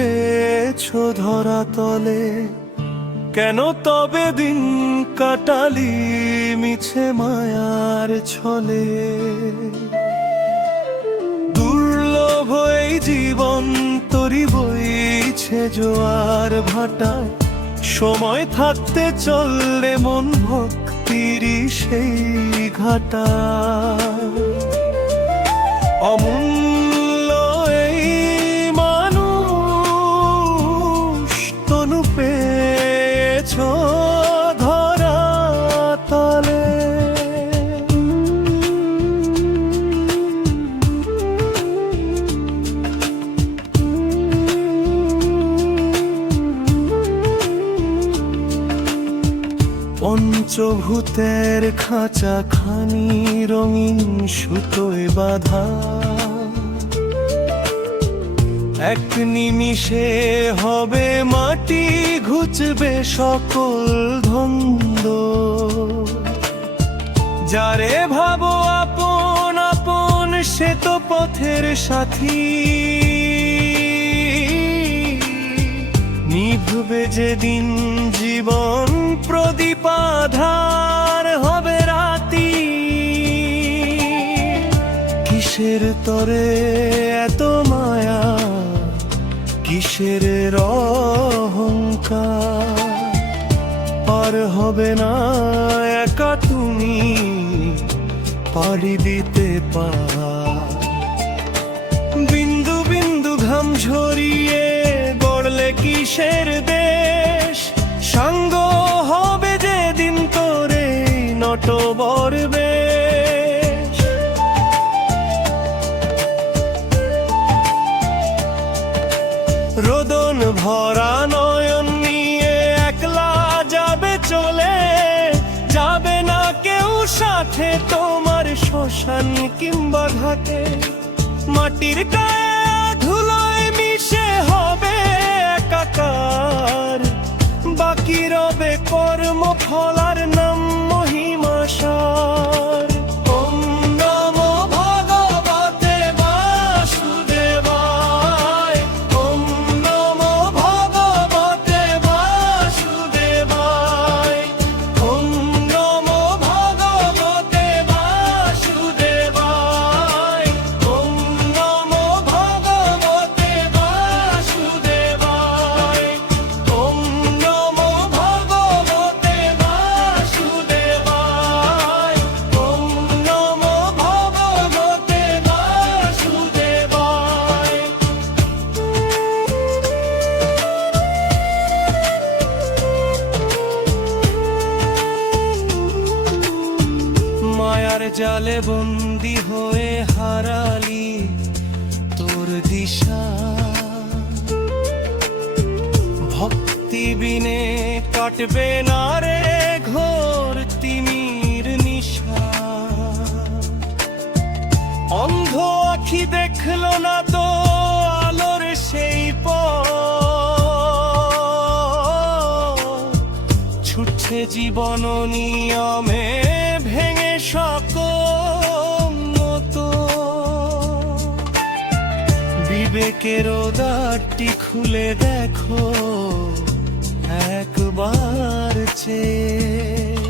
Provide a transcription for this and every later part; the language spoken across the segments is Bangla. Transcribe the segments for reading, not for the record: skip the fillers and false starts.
পেয়েছো ধরা তলে, কেন তবে দিন কাটালি মিছে মায়ার ছলে? দুর্লভ এই জীবন তরি বইছে জোয়ার ভাটায়, সময় থাকতে চললে মন ভক্তির সেই ঘাটা। অমূল্য এই মানুষ তনু পেয়েছো ধরা তলে। পঞ্চভূতের খাঁচা খানি রঙিন সুতোয় বাঁধা, এক নিমিষে হবে মাটি, ঘুচবে সকল ধন্দ। যারে ভাবো আপন আপন সে তো পথের সাথী, নিভবে যেদিন জীবন প্রদীপ আধার হবে রাতি। কিসের তরে এত মায়া, কিসের অহংকার, পার হবে না একা তুমি পাড়ি দিতে পার। বিন্দু বিন্দু ঘাম ঝরিয়ে গড়লে কিসের দেশ, সাঙ্গ হবে যেদিন তোরে নটবর বেশ। রোদন ভরা নয়ন নিয়ে একলা যাবে চলে, যাবে না কেউ সাথে তোমার শ্মশান কিংবা ঘাটে। মাটির গায়ে ধুলোয় মিশে হবে একাকার, বাকি রবে কর্ম ফলার নাম মহিমাসার। ওম নমো ভগবতে বাসুদেবায়, ওম নমো ভগবতে বাসুদেবায়, ওম নমো ভগবতে বাসুদেবায়, ওম নমো ভগবতে বাসুদেবায়, ওম নমো ভগবতে বাসুদেবায়, ওম নমো ভগবতে বাসুদেবায়। মায়ার জালে বন্দি হয়ে হারালি তোর দিশা, ভক্তি বিনে কাটবে না রে ঘোর তিমির নিশা। অন্ধ আখি দেখলো না তো আলোর সেই পথ, ছুটছে জীবন নিয়মে ভেঙে সকল মতো। বিবেকের দ্বারটি খুলে দেখো একবার চেয়ে,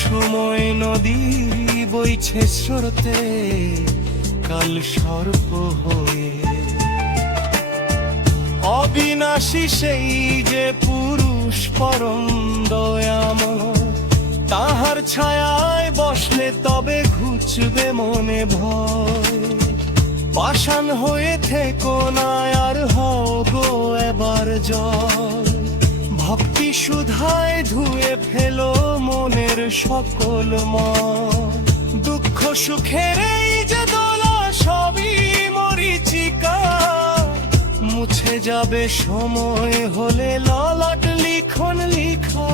সময় নদী বইছে স্রোতে কাল সর্প হয়ে। অবিনাশী সেই যে পুরুষ পরম দয়াময়, তাহার ছায়ায় বসলে তবে ঘুচবে মনে ভয়। পাষাণ হয়ে থেকো না আর হও গো এবার জল, ভক্তি সুধায় ধুয়ে ফেলো মনের সকল মন। দুঃখ সুখের এই যে দোলা সবই মরিচিকা, মুছে যাবে সময় হলে ললাট লিখন লিখা।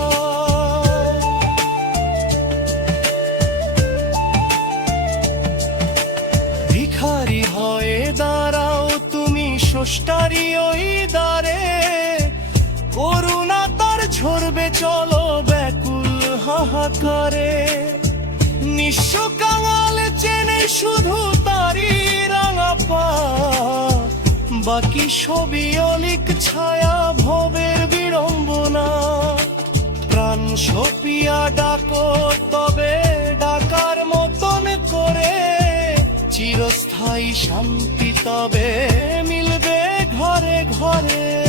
ভিখারি হয়ে দাঁড়াও তুমি স্রষ্টারি ওই দ্বারে, করুণা তার ঝরবে চলো ব্যাকুল হাহাকারে। নিঃস্ব কাঙাল চেনে শুধু তারি রাঙা পা, বাকি সবই অলিক ছায়া ভবের বিড়ম্বনা। প্রাণ সপিয়া ডাকো তবে ডাকার মতন করে, চিরস্থায়ী শান্তি তবে মিলবে ঘরে ঘরে।